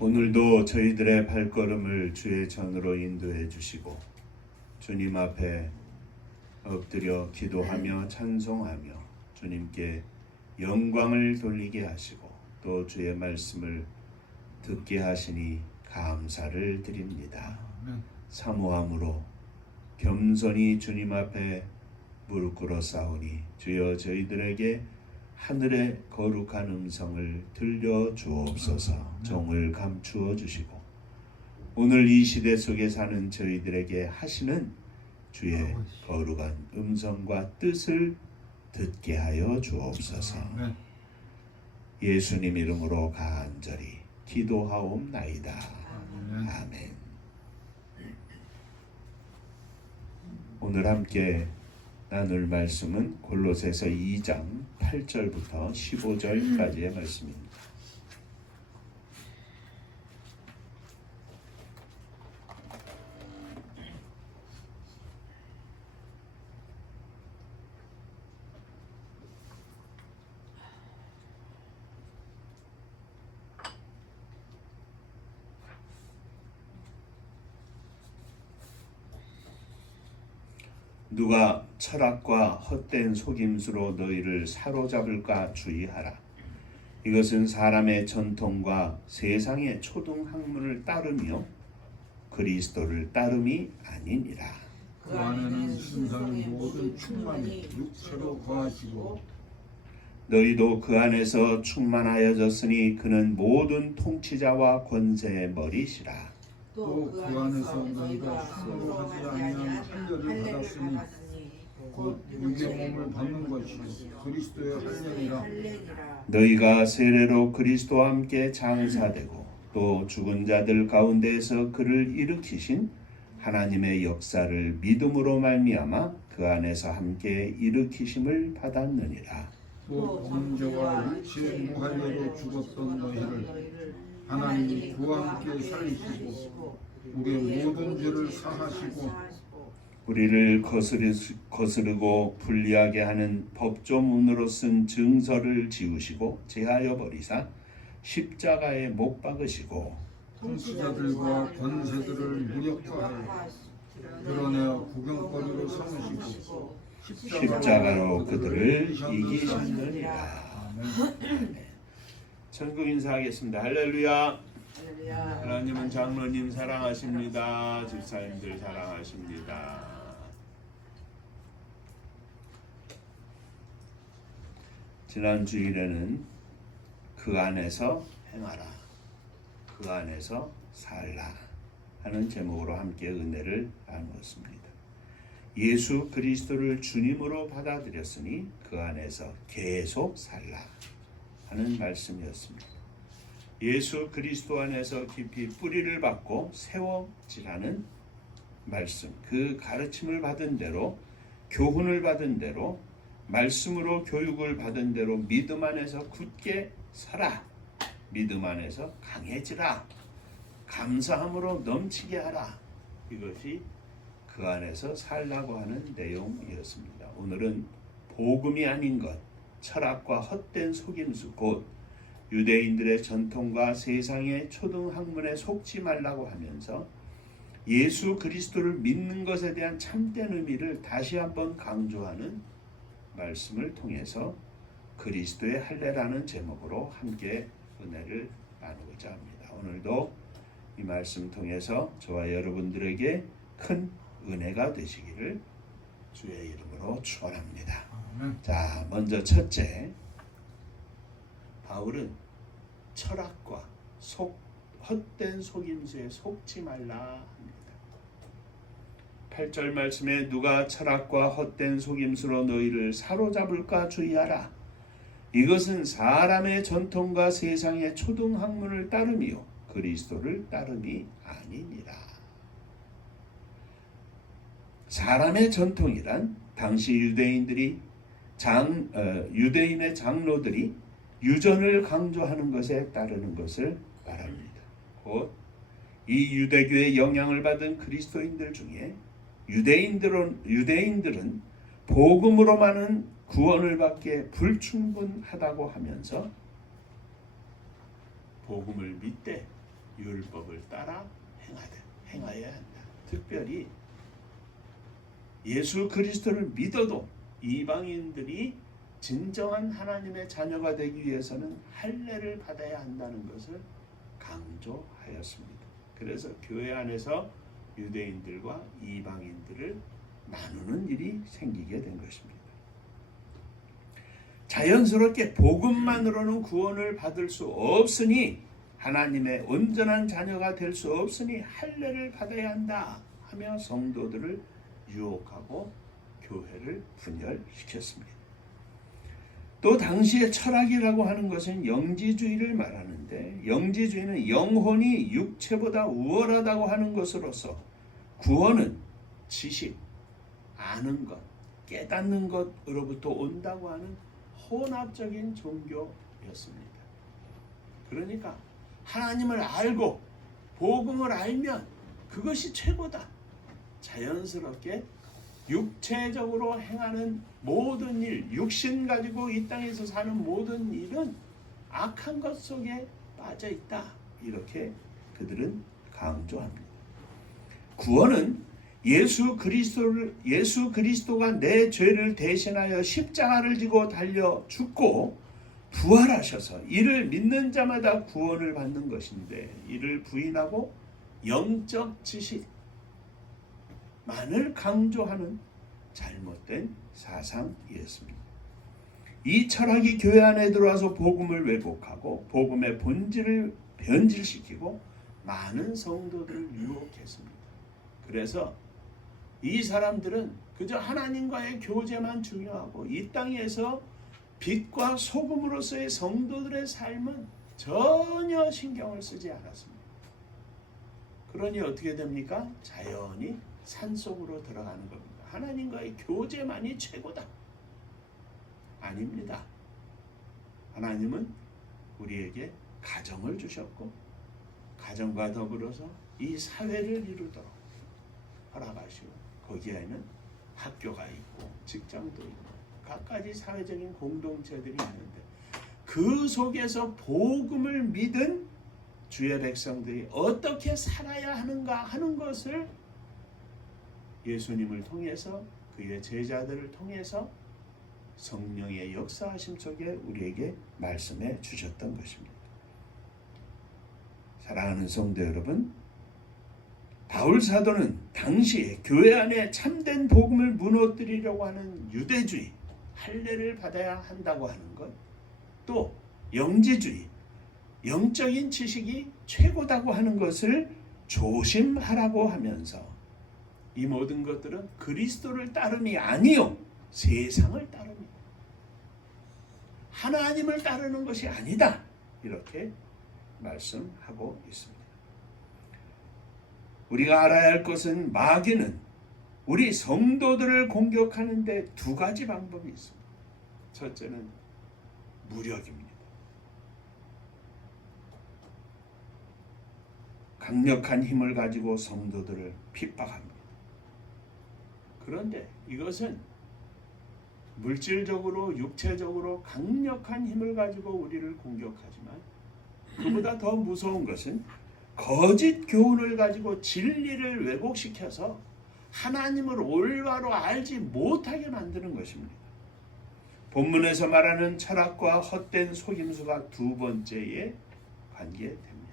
오늘도 저희들의 발걸음을 주의 전으로 인도해 주시고 주님 앞에 엎드려 기도하며 찬송하며 주님께 영광을 돌리게 하시고 또 주의 말씀을 듣게 하시니 감사를 드립니다. 사모함으로 겸손히 주님 앞에 무릎 꿇어 싸우니 주여 저희들에게 하늘의 거룩한 음성을 들려 주옵소서. 정을 감추어 주시고 오늘 이 시대 속에 사는 저희들에게 하시는 주의 거룩한 음성과 뜻을 듣게 하여 주옵소서. 예수님 이름으로 간절히 기도하옵나이다. 아멘. 오늘 함께 나눌 말씀은 골로새서 2장 8절부터 15절까지의 말씀입니다. 누가 철학과 헛된 속임수로 너희를 사로잡을까 주의하라. 이것은 사람의 전통과 세상의 초등학문을 따르며 그리스도를 따름이 아니니라. 그 안에는 신성의 모든 충만이 육체로 거하시고 너희도 그 안에서 충만하여졌으니 그는 모든 통치자와 권세의 머리시라. 또 그 안에서 너희가 손으로 하지 아니한 할례를 받았으니 곧 육의 몸을 받는 것이 그리스도의 할례니라. 너희가 세례로 그리스도와 함께 장사되고 또 죽은 자들 가운데에서 그를 일으키신 하나님의 역사를 믿음으로 말미암아 그 안에서 함께 일으키심을 받았느니라. 또 범죄와 육체의 무할례로 죽었던 너희를 하나님이 그와 함께 살리시고 우리의 모든 죄를 사하시고 우리를 거스르고 불리하게 하는 법조문으로 쓴 증서를 지우시고 제하여 버리사 십자가에 못 박으시고 통치자들과 권세들을 무력화하여 드러내어 구경거리로 삼으시고 십자가로 그들을 이기셨느니라. 천국 인사하겠습니다. 할렐루야. 하나님은 장로님 사랑하십니다. 집사님들 사랑하십니다. 지난 주일에는 그 안에서 행하라, 그 안에서 살라 하는 제목으로 함께 은혜를 나누었습니다. 예수 그리스도를 주님으로 받아들였으니 그 안에서 계속 살라 하는 말씀이었습니다. 예수 그리스도 안에서 깊이 뿌리를 받고 세워지라는 말씀, 그 가르침을 받은 대로, 교훈을 받은 대로, 말씀으로 교육을 받은 대로 믿음 안에서 굳게 서라, 믿음 안에서 강해지라, 감사함으로 넘치게 하라. 이것이 그 안에서 살라고 하는 내용이었습니다. 오늘은 복음이 아닌 것, 철학과 헛된 속임수, 곧 유대인들의 전통과 세상의 초등학문에 속지 말라고 하면서 예수 그리스도를 믿는 것에 대한 참된 의미를 다시 한번 강조하는 말씀을 통해서 그리스도의 할례라는 제목으로 함께 은혜를 나누고자 합니다. 오늘도 이 말씀 통해서 저와 여러분들에게 큰 은혜가 되시기를 주의 이름으로 축원합니다. 자, 먼저 첫째, 바울은 철학과 헛된 속임수에 속지 말라 합니다. 8절 말씀에 누가 철학과 헛된 속임수로 너희를 사로잡을까 주의하라. 이것은 사람의 전통과 세상의 초등학문을 따르며 그리스도를 따름이 아니니라. 사람의 전통이란 당시 유대인의 장로들이 유전을 강조하는 것에 따르는 것을 말합니다. 곧 이 유대교의 영향을 받은 그리스도인들 중에 유대인들은 복음으로만은 구원을 받기에 불충분하다고 하면서 복음을 믿되 율법을 따라 행하여야 한다. 특별히 예수 그리스도를 믿어도 이방인들이 진정한 하나님의 자녀가 되기 위해서는 할례를 받아야 한다는 것을 강조하였습니다. 그래서 교회 안에서 유대인들과 이방인들을 나누는 일이 생기게 된 것입니다. 자연스럽게 복음만으로는 구원을 받을 수 없으니, 하나님의 온전한 자녀가 될 수 없으니 할례를 받아야 한다 하며 성도들을 유혹하고 교회를 분열시켰습니다. 또 당시의 철학이라고 하는 것은 영지주의를 말하는데, 영지주의는 영혼이 육체보다 우월하다고 하는 것으로서 구원은 지식, 아는 것, 깨닫는 것으로부터 온다고 하는 혼합적인 종교였습니다. 그러니까 하나님을 알고 복음을 알면 그것이 최고다. 자연스럽게 육체적으로 행하는 모든 일, 육신 가지고 이 땅에서 사는 모든 일은 악한 것 속에 빠져 있다. 이렇게 그들은 강조합니다. 구원은 예수 그리스도가 내 죄를 대신하여 십자가를 지고 달려 죽고 부활하셔서 이를 믿는 자마다 구원을 받는 것인데, 이를 부인하고 영적 지식만을 강조하는 잘못된 사상이었습니다. 이 철학이 교회 안에 들어와서 복음을 왜곡하고 복음의 본질을 변질시키고 많은 성도들을 유혹했습니다. 그래서 이 사람들은 그저 하나님과의 교제만 중요하고 이 땅에서 빛과 소금으로서의 성도들의 삶은 전혀 신경을 쓰지 않았습니다. 그러니 어떻게 됩니까? 자연히 산속으로 들어가는 겁니다. 하나님과의 교제만이 최고다. 아닙니다. 하나님은 우리에게 가정을 주셨고 가정과 더불어서 이 사회를 이루도록 허락하시고, 거기에는 학교가 있고 직장도 있고 각가지 사회적인 공동체들이 있는데, 그 속에서 복음을 믿은 주의 백성들이 어떻게 살아야 하는가 하는 것을 예수님을 통해서, 그의 제자들을 통해서 성령의 역사하심 속에 우리에게 말씀해 주셨던 것입니다. 사랑하는 성도 여러분, 바울 사도는 당시 교회 안에 참된 복음을 무너뜨리려고 하는 유대주의, 할례를 받아야 한다고 하는 것, 또 영지주의, 영적인 지식이 최고다고 하는 것을 조심하라고 하면서, 이 모든 것들은 그리스도를 따름이 아니요 세상을 따릅니다. 하나님을 따르는 것이 아니다. 이렇게 말씀하고 있습니다. 우리가 알아야 할 것은, 마귀는 우리 성도들을 공격하는 데 두 가지 방법이 있습니다. 첫째는 무력입니다. 강력한 힘을 가지고 성도들을 핍박합니다. 그런데 이것은 물질적으로, 육체적으로 강력한 힘을 가지고 우리를 공격하지만, 그보다 더 무서운 것은 거짓 교훈을 가지고 진리를 왜곡시켜서 하나님을 올바로 알지 못하게 만드는 것입니다. 본문에서 말하는 철학과 헛된 속임수가 두 번째에 관계됩니다.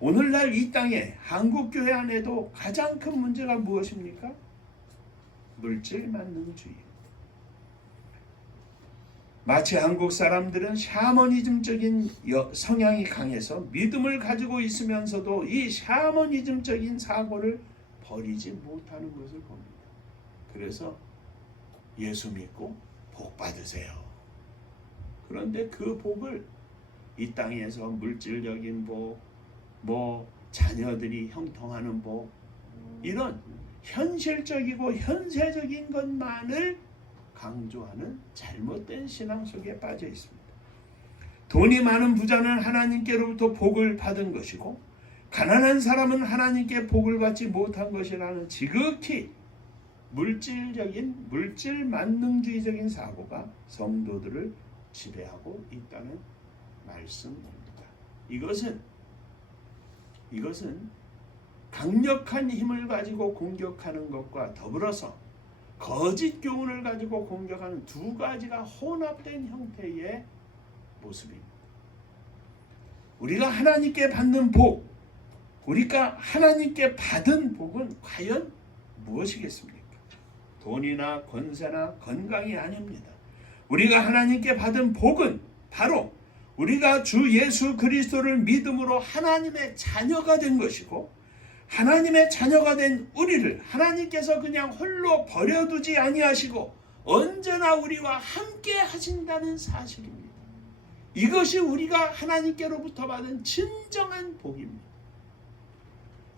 오늘날 이 땅에 한국교회 안에도 가장 큰 문제가 무엇입니까? 물질 만능주의. 마치 한국 사람들은 샤머니즘적인 성향이 강해서 믿음을 가지고 있으면서도 이 샤머니즘적인 사고를 버리지 못하는 것을 봅니다. 그래서 예수 믿고 복 받으세요. 그런데 그 복을 이 땅에서 물질적인 복, 자녀들이 형통하는 복, 이런 현실적이고 현세적인 것만을 강조하는 잘못된 신앙 속에 빠져 있습니다. 돈이 많은 부자는 하나님께로부터 복을 받은 것이고, 가난한 사람은 하나님께 복을 받지 못한 것이라는 지극히 물질 만능주의적인 사고가 성도들을 지배하고 있다는 말씀입니다. 이것은 이것은 강력한 힘을 가지고 공격하는 것과 더불어서 거짓 교훈을 가지고 공격하는 두 가지가 혼합된 형태의 모습입니다. 우리가 하나님께 받는 복, 우리가 하나님께 받은 복은 과연 무엇이겠습니까? 돈이나 권세나 건강이 아닙니다. 우리가 하나님께 받은 복은 바로 우리가 주 예수 그리스도를 믿음으로 하나님의 자녀가 된 것이고, 하나님의 자녀가 된 우리를 하나님께서 그냥 홀로 버려두지 아니하시고 언제나 우리와 함께 하신다는 사실입니다. 이것이 우리가 하나님께로부터 받은 진정한 복입니다.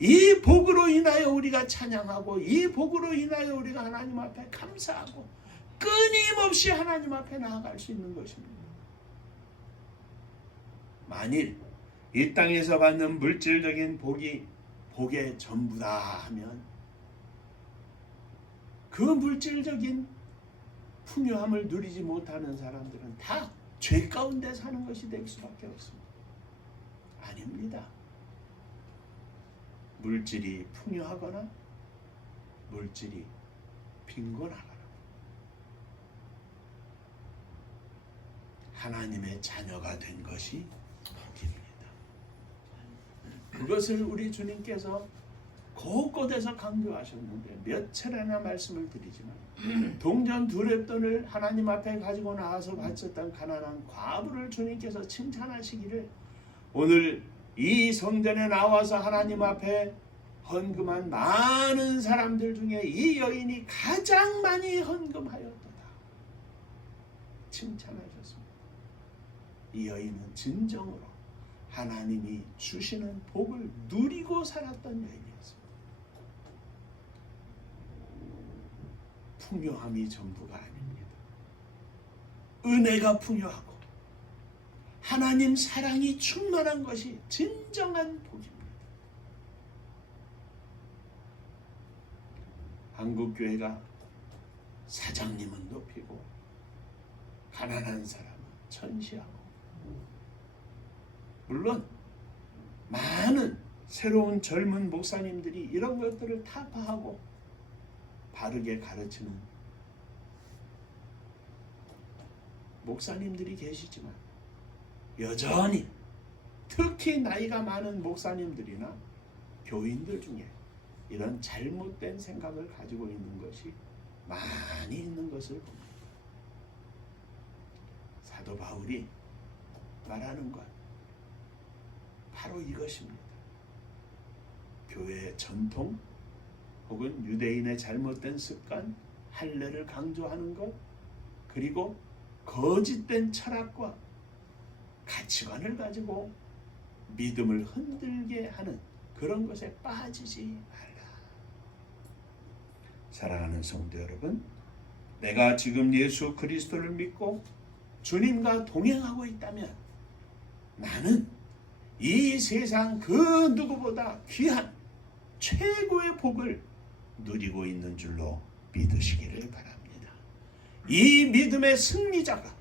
이 복으로 인하여 우리가 찬양하고, 이 복으로 인하여 우리가 하나님 앞에 감사하고 끊임없이 하나님 앞에 나아갈 수 있는 것입니다. 만일 이 땅에서 받는 물질적인 복이 복의 전부다 하면 그 물질적인 풍요함을 누리지 못하는 사람들은 다 죄 가운데 사는 것이 될 수밖에 없습니다. 아닙니다. 물질이 풍요하거나 물질이 빈곤하거나 하나님의 자녀가 된 것이 복입니다. 그것을 우리 주님께서 곳곳에서 강조하셨는데 몇 차례나 말씀을 드리지만, 동전 두 렙돈을 하나님 앞에 가지고 나와서 바쳤던 가난한 과부를 주님께서 칭찬하시기를, 오늘 이 성전에 나와서 하나님 앞에 헌금한 많은 사람들 중에 이 여인이 가장 많이 헌금하였도다 칭찬하셨습니다. 이 여인은 진정으로 하나님이 주시는 복을 누리고 살았던 여인이었습니다. 풍요함이 전부가 아닙니다. 은혜가 풍요하고 하나님 사랑이 충만한 것이 진정한 복입니다. 한국교회가 사장님은 높이고 가난한 사람은 천시하고, 물론 많은 새로운 젊은 목사님들이 이런 것들을 타파하고 바르게 가르치는 목사님들이 계시지만, 여전히 특히 나이가 많은 목사님들이나 교인들 중에 이런 잘못된 생각을 가지고 있는 것이 많이 있는 것을 봅니다. 사도 바울이 말하는 것 바로 이것입니다. 교회의 전통 혹은 유대인의 잘못된 습관, 할례를 강조하는 것, 그리고 거짓된 철학과 가치관을 가지고 믿음을 흔들게 하는 그런 것에 빠지지 말라. 사랑하는 성도 여러분, 내가 지금 예수 그리스도를 믿고 주님과 동행하고 있다면 나는 이 세상 그 누구보다 귀한 최고의 복을 누리고 있는 줄로 믿으시기를 바랍니다. 이 믿음의 승리자가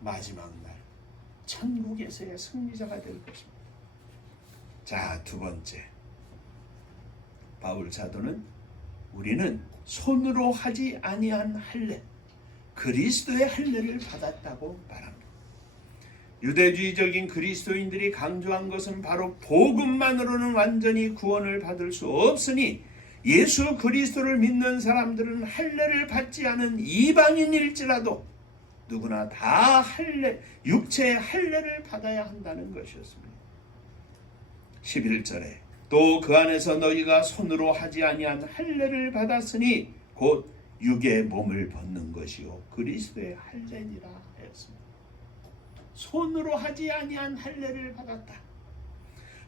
마지막 날 천국에서의 승리자가 될 것입니다. 자, 두 번째, 바울 사도는 우리는 손으로 하지 아니한 할례, 그리스도의 할례를 받았다고 말합니다. 유대주의적인 그리스도인들이 강조한 것은 바로 복음만으로는 완전히 구원을 받을 수 없으니 예수 그리스도를 믿는 사람들은 할례를 받지 않은 이방인일지라도 누구나 다 할례, 육체의 할례를 받아야 한다는 것이었습니다. 11절에 또 그 안에서 너희가 손으로 하지 아니한 할례를 받았으니 곧 육의 몸을 벗는 것이요 그리스도의 할례니라 하였습니다. 손으로 하지 아니한 할례를 받았다.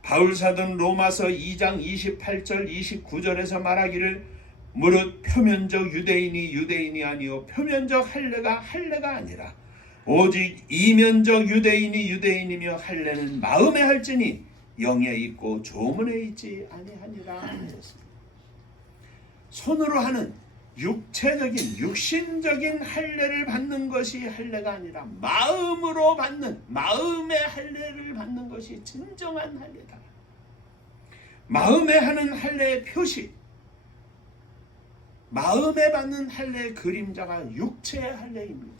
바울 사도는 로마서 2장 28절 29절에서 말하기를 무릇 표면적 유대인이 유대인이 아니요 표면적 할례가 할례가 아니라 오직 이면적 유대인이 유대인이며 할례는 마음에 할지니 영에 있고 조문에 있지 아니하니라 하셨습니다. 손으로 하는 육체적인 육신적인 할례를 받는 것이 할례가 아니라 마음으로 받는 마음의 할례를 받는 것이 진정한 할례다. 마음에 하는 할례의 표시, 마음에 받는 할례의 그림자가 육체의 할례입니다.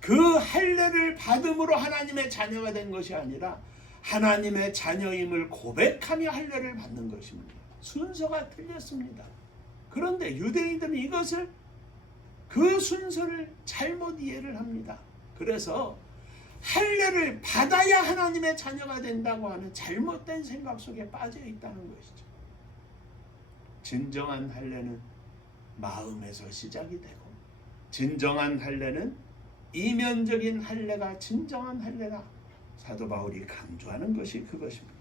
그 할례를 받음으로 하나님의 자녀가 된 것이 아니라 하나님의 자녀임을 고백하며 할례를 받는 것입니다. 순서가 틀렸습니다. 그런데 유대인들은 이것을, 그 순서를 잘못 이해를 합니다. 그래서 할례를 받아야 하나님의 자녀가 된다고 하는 잘못된 생각 속에 빠져 있다는 것이죠. 진정한 할례는 마음에서 시작이 되고, 진정한 할례는 이면적인 할례가 진정한 할례라 사도 바울이 강조하는 것이 그것입니다.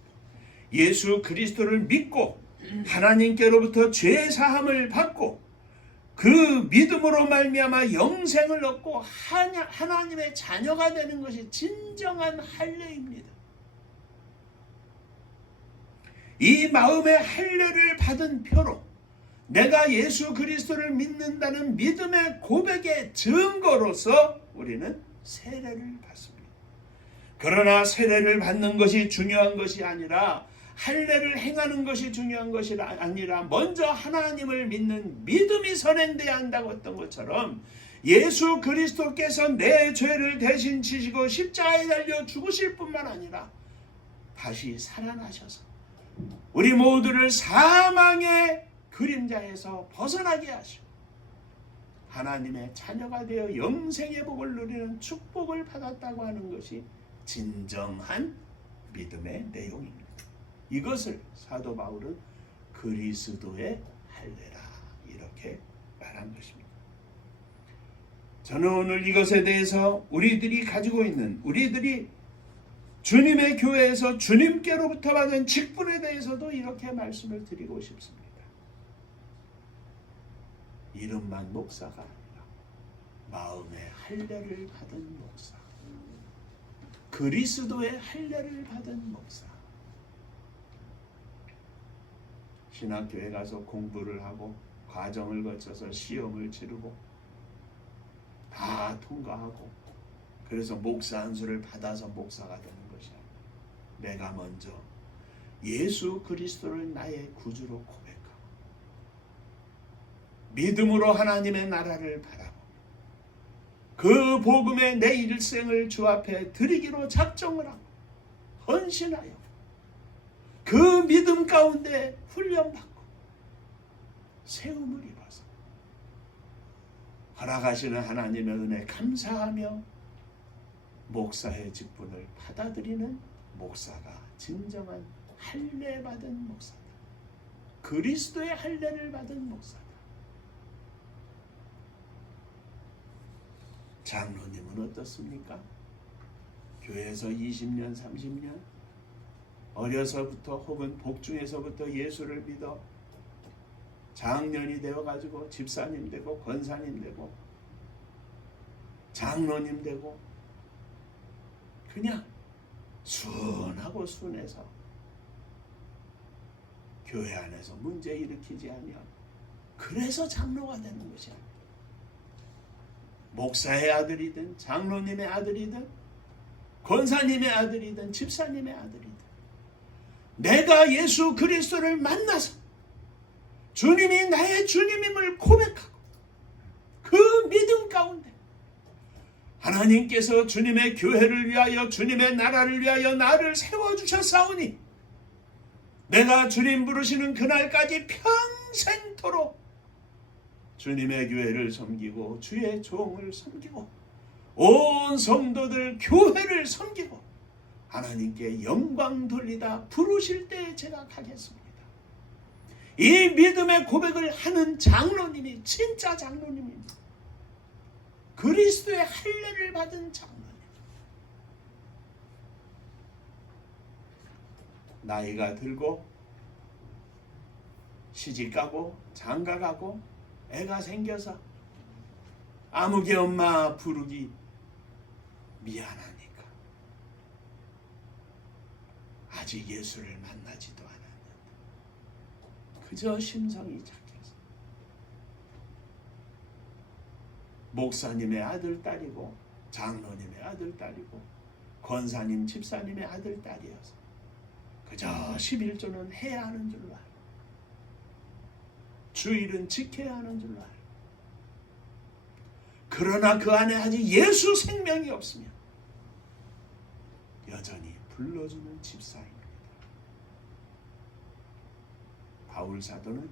예수 그리스도를 믿고 하나님께로부터 죄 사함을 받고 그 믿음으로 말미암아 영생을 얻고 하나님의 자녀가 되는 것이 진정한 할례입니다. 이 마음의 할례를 받은 표로 내가 예수 그리스도를 믿는다는 믿음의 고백의 증거로서 우리는 세례를 받습니다. 그러나 세례를 받는 것이 중요한 것이 아니라, 할례를 행하는 것이 중요한 것이 아니라 먼저 하나님을 믿는 믿음이 선행돼야 한다고 했던 것처럼, 예수 그리스도께서 내 죄를 대신 지시고 십자가에 달려 죽으실 뿐만 아니라 다시 살아나셔서 우리 모두를 사망의 그림자에서 벗어나게 하시고 하나님의 자녀가 되어 영생의 복을 누리는 축복을 받았다고 하는 것이 진정한 믿음의 내용입니다. 이것을 사도 바울은 그리스도의 할례라 이렇게 말한 것입니다. 저는 오늘 이것에 대해서 우리들이 가지고 있는, 우리들이 주님의 교회에서 주님께로부터 받은 직분에 대해서도 이렇게 말씀을 드리고 싶습니다. 이름만 목사가 아니라 마음의 할례를 받은 목사, 그리스도의 할례를 받은 목사. 신학교에 가서 공부를 하고 과정을 거쳐서 시험을 치르고 다 통과하고 그래서 목사 안수를 받아서 목사가 되는 것이 아니라, 내가 먼저 예수 그리스도를 나의 구주로 고백하고 믿음으로 하나님의 나라를 바라보며 그 복음의 내 일생을 주 앞에 드리기로 작정을 하고 헌신하여 그 믿음 가운데 훈련받고 세움을 입어서 허락하시는 하나님의 은혜 감사하며 목사의 직분을 받아들이는 목사가 진정한 할례 받은 목사다. 그리스도의 할례를 받은 목사다. 장로님은 어떻습니까? 교회에서 20년, 30년 어려서부터 혹은 복중에서부터 예수를 믿어 장년이 되어가지고 집사님 되고 권사님 되고 장로님 되고 그냥 순하고 순해서 교회 안에서 문제 일으키지 아니하고 그래서 장로가 되는 것이 아닙니다. 목사의 아들이든 장로님의 아들이든 권사님의 아들이든 집사님의 아들이든 내가 예수 그리스도를 만나서 주님이 나의 주님임을 고백하고 그 믿음 가운데 하나님께서 주님의 교회를 위하여 주님의 나라를 위하여 나를 세워주셨사오니 내가 주님 부르시는 그날까지 평생토록 주님의 교회를 섬기고 주의 종을 섬기고 온 성도들 교회를 섬기고 하나님께 영광 돌리다 부르실 때에 제가 가겠습니다. 이 믿음의 고백을 하는 장로님이 진짜 장로님입니다. 그리스도의 할례를 받은 장로님. 나이가 들고 시집가고 장가가고 애가 생겨서 아무개 엄마 부르기 미안하니까 아직 예수를 만나지도 않았는데 그저 심성이 착해서 목사님의 아들 딸이고 장로님의 아들 딸이고 권사님 집사님의 아들 딸이어서 그저 11조는 해야 하는 줄로 알고 주일은 지켜야 하는 줄로 알고 그러나 그 안에 아직 예수 생명이 없으면 여전히 불러주는 집사입니다. 바울 사도는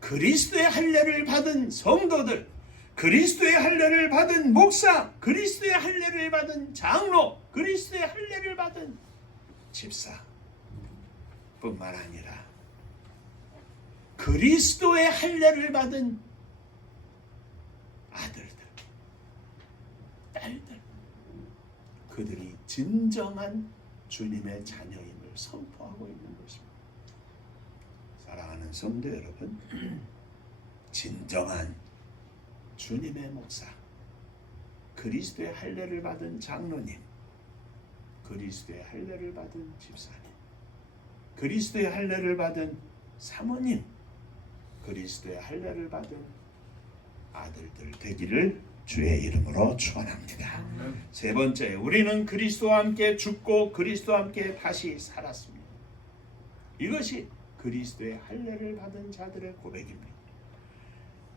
그리스도의 할례를 받은 성도들, 그리스도의 할례를 받은 목사, 그리스도의 할례를 받은 장로, 그리스도의 할례를 받은 집사 뿐만 아니라 그리스도의 할례를 받은 아들들, 딸들, 그들이 진정한 주님의 자녀임을 선포하고 있는 것입니다. 사랑하는 성도 여러분, 진정한 주님의 목사, 그리스도의 할례를 받은 장로님, 그리스도의 할례를 받은 집사님, 그리스도의 할례를 받은 사모님, 그리스도의 할례를 받은 아들들 되기를 주의 이름으로 축원합니다. 세 번째, 우리는 그리스도와 함께 죽고 그리스도와 함께 다시 살았습니다. 이것이 그리스도의 할례를 받은 자들의 고백입니다.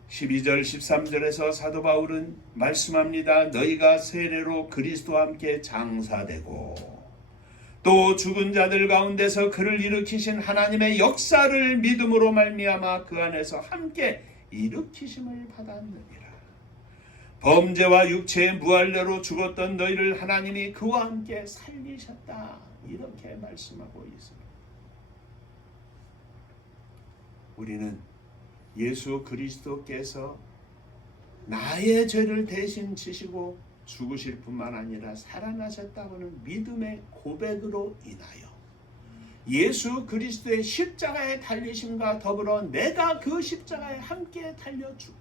12절 13절에서 사도 바울은 말씀합니다. 너희가 세례로 그리스도와 함께 장사되고 또 죽은 자들 가운데서 그를 일으키신 하나님의 역사를 믿음으로 말미암아 그 안에서 함께 일으키심을 받았느니라. 범죄와 육체의 무할례로 죽었던 너희를 하나님이 그와 함께 살리셨다. 이렇게 말씀하고 있습니다. 우리는 예수 그리스도께서 나의 죄를 대신 지시고 죽으실 뿐만 아니라 살아나셨다고는 믿음의 고백으로 인하여 예수 그리스도의 십자가의 달리심과 더불어 내가 그 십자가에 함께 달려 죽고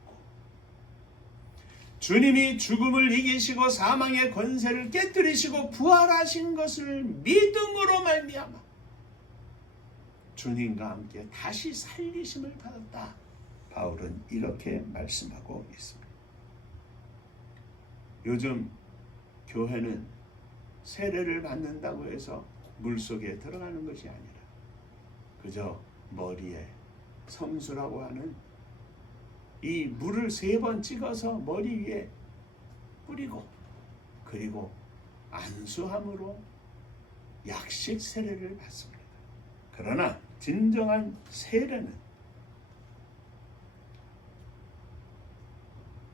주님이 죽음을 이기시고 사망의 권세를 깨뜨리시고 부활하신 것을 믿음으로 말미암아 주님과 함께 다시 살리심을 받았다. 바울은 이렇게 말씀하고 있습니다. 요즘 교회는 세례를 받는다고 해서 물속에 들어가는 것이 아니라 그저 머리에 성수라고 하는 이 물을 3번 찍어서 머리 위에 뿌리고 그리고 안수함으로 약식 세례를 받습니다. 그러나 진정한 세례는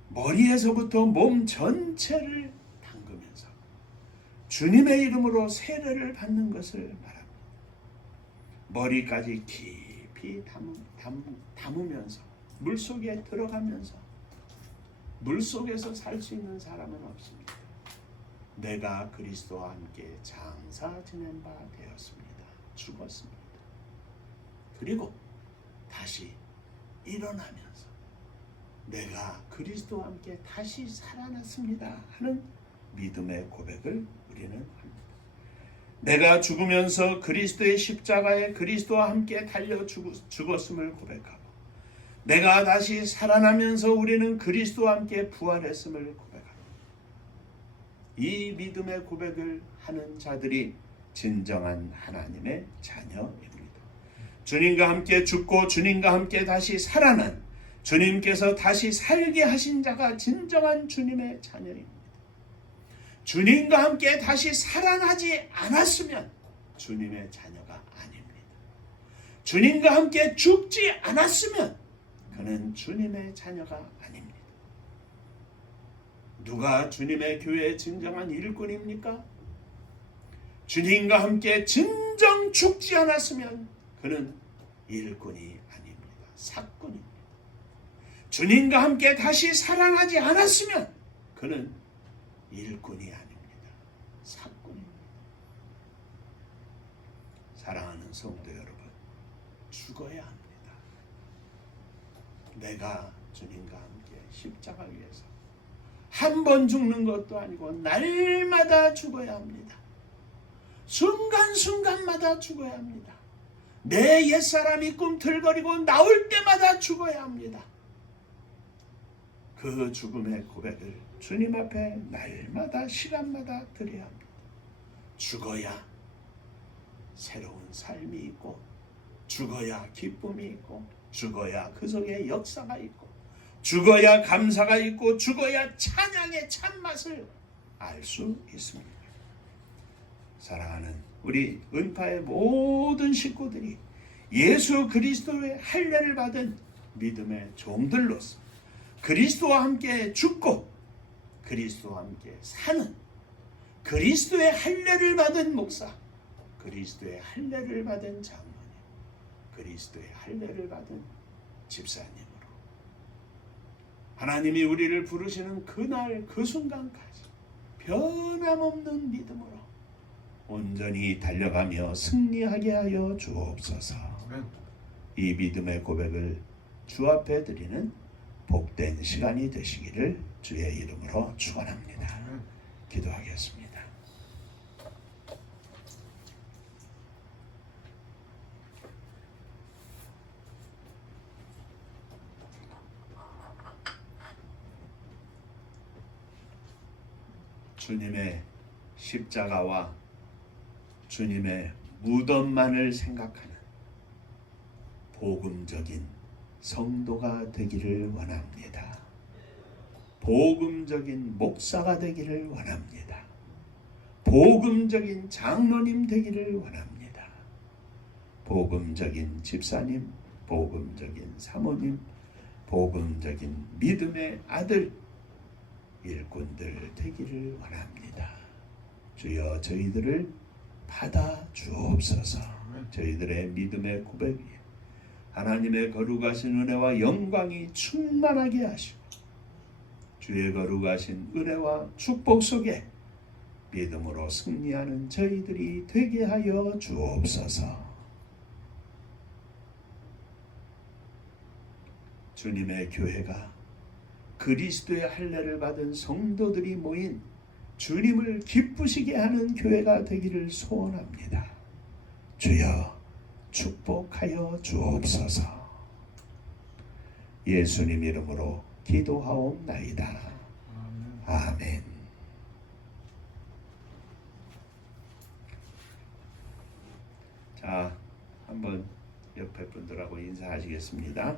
머리에서부터 몸 전체를 담그면서 주님의 이름으로 세례를 받는 것을 말합니다. 머리까지 깊이 담으면서 물속에 들어가면서 물속에서 살 수 있는 사람은 없습니다. 내가 그리스도와 함께 장사 지낸 바 되었습니다. 죽었습니다. 그리고 다시 일어나면서 내가 그리스도와 함께 다시 살아났습니다 하는 믿음의 고백을 우리는 합니다. 내가 죽으면서 그리스도의 십자가에 그리스도와 함께 달려 죽었음을 고백하고 내가 다시 살아나면서 우리는 그리스도와 함께 부활했음을 고백합니다. 이 믿음의 고백을 하는 자들이 진정한 하나님의 자녀입니다. 주님과 함께 죽고 주님과 함께 다시 살아난 주님께서 다시 살게 하신 자가 진정한 주님의 자녀입니다. 주님과 함께 다시 살아나지 않았으면 주님의 자녀가 아닙니다. 주님과 함께 죽지 않았으면 그는 주님의 자녀가 아닙니다. 누가 주님의 교회의 진정한 일꾼입니까? 주님과 함께 진정 죽지 않았으면 그는 일꾼이 아닙니다. 사꾼입니다. 주님과 함께 다시 살아나지 않았으면 그는 일꾼이 아닙니다. 사꾼입니다. 사랑하는 성도 여러분, 죽어야 합니다. 내가 주님과 함께 십자가 위에서 한 번 죽는 것도 아니고 날마다 죽어야 합니다. 순간순간마다 죽어야 합니다. 내 옛사람이 꿈틀거리고 나올 때마다 죽어야 합니다. 그 죽음의 고백을 주님 앞에 날마다 시간마다 드려야 합니다. 죽어야 새로운 삶이 있고, 죽어야 기쁨이 있고, 죽어야 그 속에 역사가 있고, 죽어야 감사가 있고, 죽어야 찬양의 참맛을 알 수 있습니다. 사랑하는 우리 은파의 모든 식구들이 예수 그리스도의 할례를 받은 믿음의 종들로서 그리스도와 함께 죽고 그리스도와 함께 사는, 그리스도의 할례를 받은 목사, 그리스도의 할례를 받은 장로님, 그리스도의 할례를 받은 집사님으로 하나님이 우리를 부르시는 그날 그 순간까지 변함없는 믿음으로 온전히 달려가며 승리하게 하여 주옵소서. 이 믿음의 고백을 주 앞에 드리는 복된 시간이 되시기를 주의 이름으로 축원합니다. 기도하겠습니다. 주님의 십자가와 주님의 무덤만을 생각하는 복음적인 성도가 되기를 원합니다. 복음적인 목사가 되기를 원합니다. 복음적인 장로님 되기를 원합니다. 복음적인 집사님, 복음적인 사모님, 복음적인 믿음의 아들, 일꾼들 되기를 원합니다. 주여 저희들을 받아 주옵소서. 저희들의 믿음의 고백이 하나님의 거룩하신 은혜와 영광이 충만하게 하시고 주의 거룩하신 은혜와 축복 속에 믿음으로 승리하는 저희들이 되게 하여 주옵소서. 주님의 교회가 그리스도의 할례를 받은 성도들이 모인 주님을 기쁘시게 하는 교회가 되기를 소원합니다. 주여 축복하여 주옵소서. 예수님 이름으로 기도하옵나이다. 아멘. 자, 한번 옆에 분들하고 인사하시겠습니다.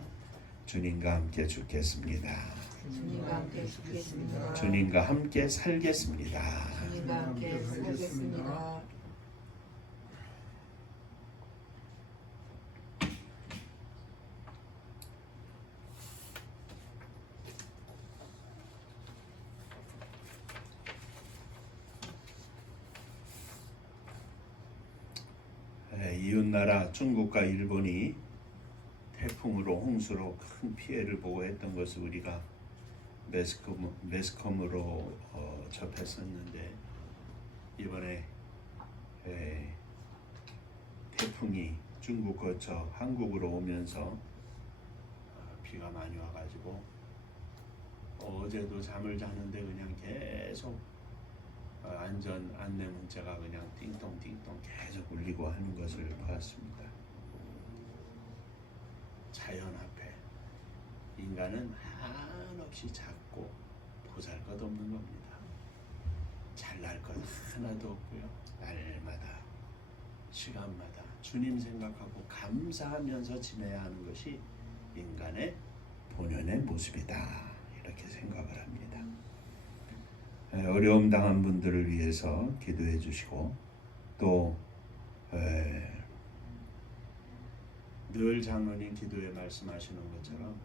주님과 함께 죽겠습니다. 주님과 함께 죽겠습니다. 주님과 함께 살겠습니다. 주님과 함께 살겠습니다. 이웃나라 중국과 일본이 태풍으로 홍수로 큰 피해를 보고 했던 것을 우리가 매스컴으로 접했었는데, 이번에 태풍이 중국 거쳐 한국으로 오면서 비가 많이 와가지고 어제도 잠을 자는데 그냥 계속 안전 안내 문자가 그냥 띵동띵동 계속 울리고 하는 것을 보았습니다. 자연 앞에 인간은 한없이 작고 보잘것없는 겁니다. 잘날 것 하나도 없고요. 날마다 시간마다 주님 생각하고 감사하면서 지내야 하는 것이 인간의 본연의 모습이다, 이렇게 생각을 합니다. 어려움 당한 분들을 위해서 기도해 주시고, 또 늘 장로님 기도에 말씀하시는 것처럼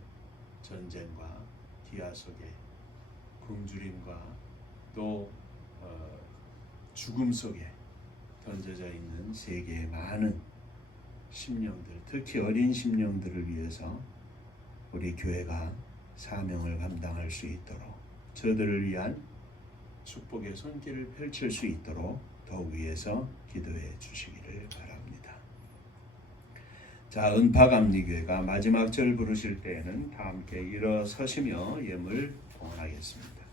전쟁과 기아 속에 굶주림과 또 죽음 속에 던져져 있는 세계의 많은 심령들, 특히 어린 심령들을 위해서 우리 교회가 사명을 감당할 수 있도록, 저들을 위한 축복의 손길을 펼칠 수 있도록 더욱 위해서 기도해 주시기를 바랍니다. 자, 은파감리교회가 마지막 절 부르실 때에는 다 함께 일어서시며 예물 봉헌하겠습니다.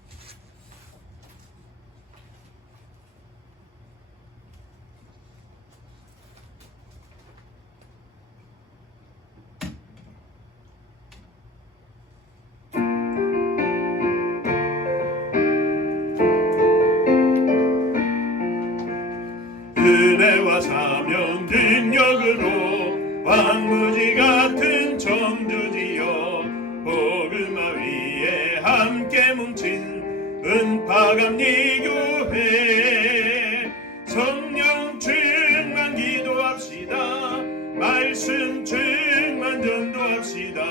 은혜와 사명 능력으로 황무지 같은 청주지여 복음화 위에 함께 뭉친 은파감리 교회 성령 충만 기도합시다. 말씀 충만 전도합시다.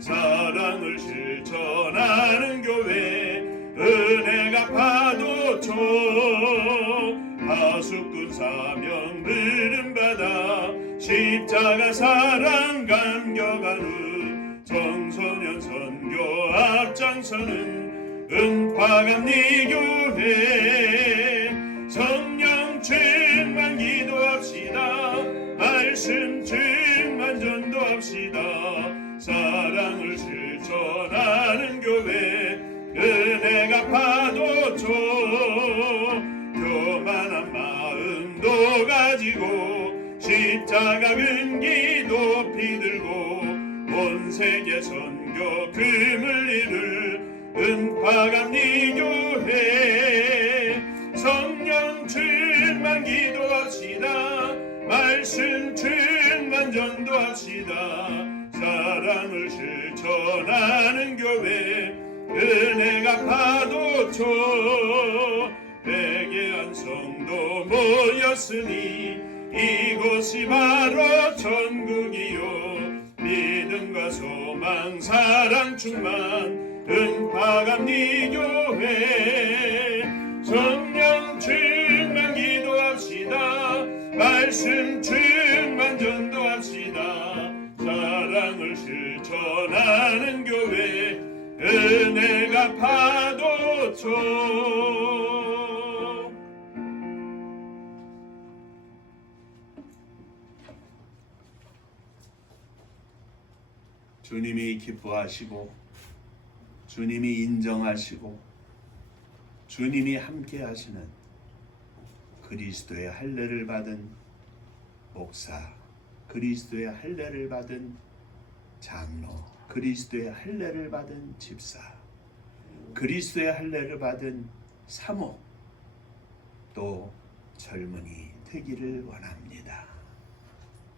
사랑을 실천하는 교회 은혜가 파도쳐 하수꾼 사명 부름받아 십자가 사랑 감격하는 청소년 선교 앞장서는 은파감리 교회 성령 충만 기도합시다. 말씀 충만 전도합시다. 사랑을 실천하는 교회 은혜가 파도쳐 교만한 마음도 가지고 십자가 근기 높이 들고 온 세계 선교 금을 이룰 은파감리 교회 성령 충만 기도합시다. 말씀 충만 전도합시다. 사랑을 실천하는 교회 은혜가 파도쳐 회개한 성도 모였으니 이곳이 바로 천국이요 믿음과 소망 사랑 충만 은파감리 교회 성령 충만 기도합시다. 말씀 충만 전도합시다. 사랑을 실천하는 교회 은혜가 파도쳐 주님이 기뻐하시고 주님이 인정하시고 주님이 함께 하시는 그리스도의 할례를 받은 목사, 그리스도의 할례를 받은 장로, 그리스도의 할례를 받은 집사, 그리스도의 할례를 받은 사모, 또 젊은이 되기를 원합니다.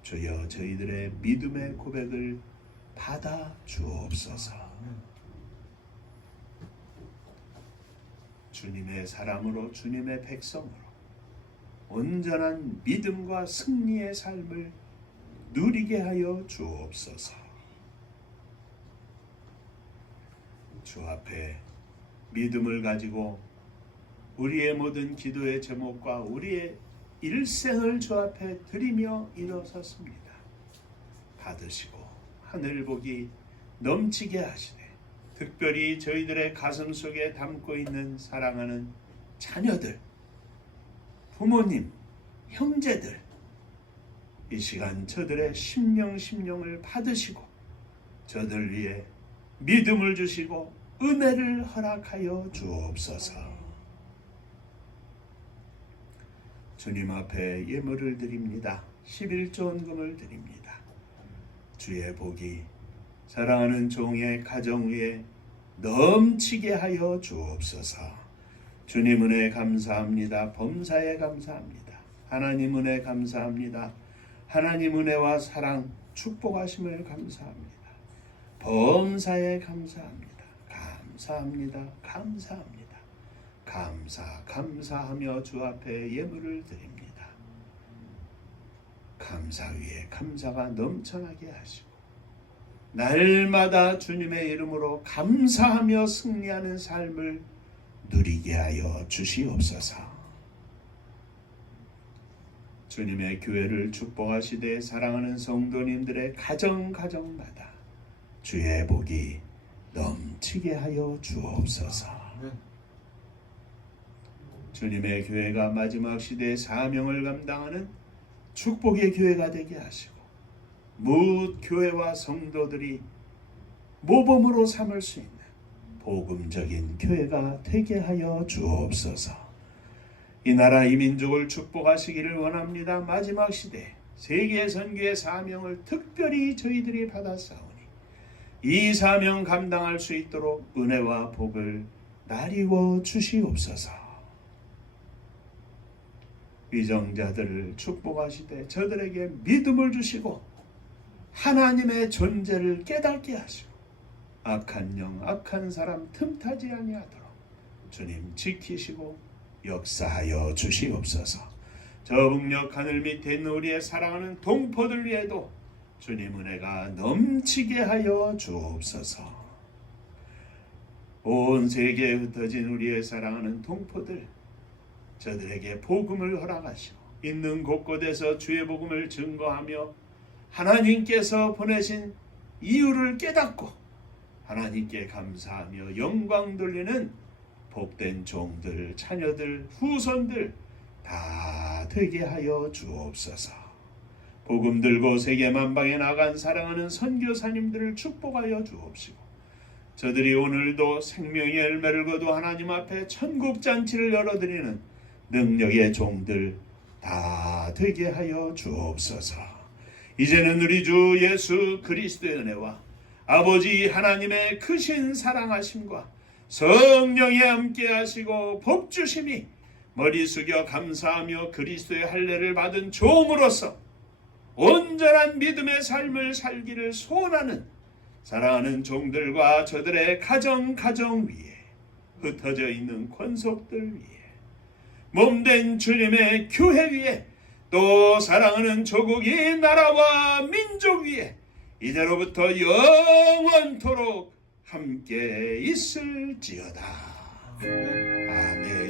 주여 저희들의 믿음의 고백을 받아 주옵소서. 주님의 사람으로 주님의 백성으로 온전한 믿음과 승리의 삶을 누리게 하여 주옵소서. 주 앞에 믿음을 가지고 우리의 모든 기도의 제목과 우리의 일생을 주 앞에 드리며 일어섰습니다. 받으시고 하늘 복이 넘치게 하시네. 특별히 저희들의 가슴 속에 담고 있는 사랑하는 자녀들, 부모님, 형제들, 이 시간 저들의 심령을 받으시고 저들 위해 믿음을 주시고 은혜를 허락하여 주옵소서. 주님 앞에 예물을 드립니다. 11조원금을 드립니다. 주의 복이 사랑하는 종의 가정 위에 넘치게 하여 주옵소서. 주님 은혜 감사합니다. 범사에 감사합니다. 하나님 은혜 감사합니다. 하나님 은혜와 사랑 축복하심을 감사합니다. 범사에 감사합니다. 감사합니다. 감사합니다. 감사하며 주 앞에 예물을 드립니다. 감사 위에 감사가 넘쳐나게 하시고 날마다 주님의 이름으로 감사하며 승리하는 삶을 누리게 하여 주시옵소서. 주님의 교회를 축복하시되 사랑하는 성도님들의 가정마다 주의 복이 넘치게 하여 주옵소서. 주님의 교회가 마지막 시대의 사명을 감당하는 축복의 교회가 되게 하시고 무엇 교회와 성도들이 모범으로 삼을 수 있는 복음적인 교회가 되게 하여 주옵소서. 이 나라 이 민족을 축복하시기를 원합니다. 마지막 시대 세계 선교의 사명을 특별히 저희들이 받았사오니 이 사명 감당할 수 있도록 은혜와 복을 나리워 주시옵소서. 위정자들을 축복하시되 저들에게 믿음을 주시고 하나님의 존재를 깨닫게 하시고 악한 영, 악한 사람 틈타지 아니하도록 주님 지키시고 역사하여 주시옵소서. 저 북녘 하늘 밑에 있는 우리의 사랑하는 동포들 위에도 주님 은혜가 넘치게 하여 주옵소서. 온 세계에 흩어진 우리의 사랑하는 동포들, 저들에게 복음을 허락하시고 있는 곳곳에서 주의 복음을 증거하며 하나님께서 보내신 이유를 깨닫고 하나님께 감사하며 영광 돌리는 복된 종들, 자녀들, 후손들 다 되게 하여 주옵소서. 복음 들고 세계 만방에 나간 사랑하는 선교사님들을 축복하여 주옵시고 저들이 오늘도 생명의 열매를 거두 하나님 앞에 천국 잔치를 열어드리는 능력의 종들 다 되게 하여 주옵소서. 이제는 우리 주 예수 그리스도의 은혜와 아버지 하나님의 크신 사랑하심과 성령이 함께 하시고 복 주심이 머리 숙여 감사하며 그리스도의 할례를 받은 종으로서 온전한 믿음의 삶을 살기를 소원하는 사랑하는 종들과 저들의 가정 위에 흩어져 있는 권속들 위에 몸된 주님의 교회 위에 또 사랑하는 조국이 나라와 민족 위에 이제로부터 영원토록 함께 있을지어다. 아멘.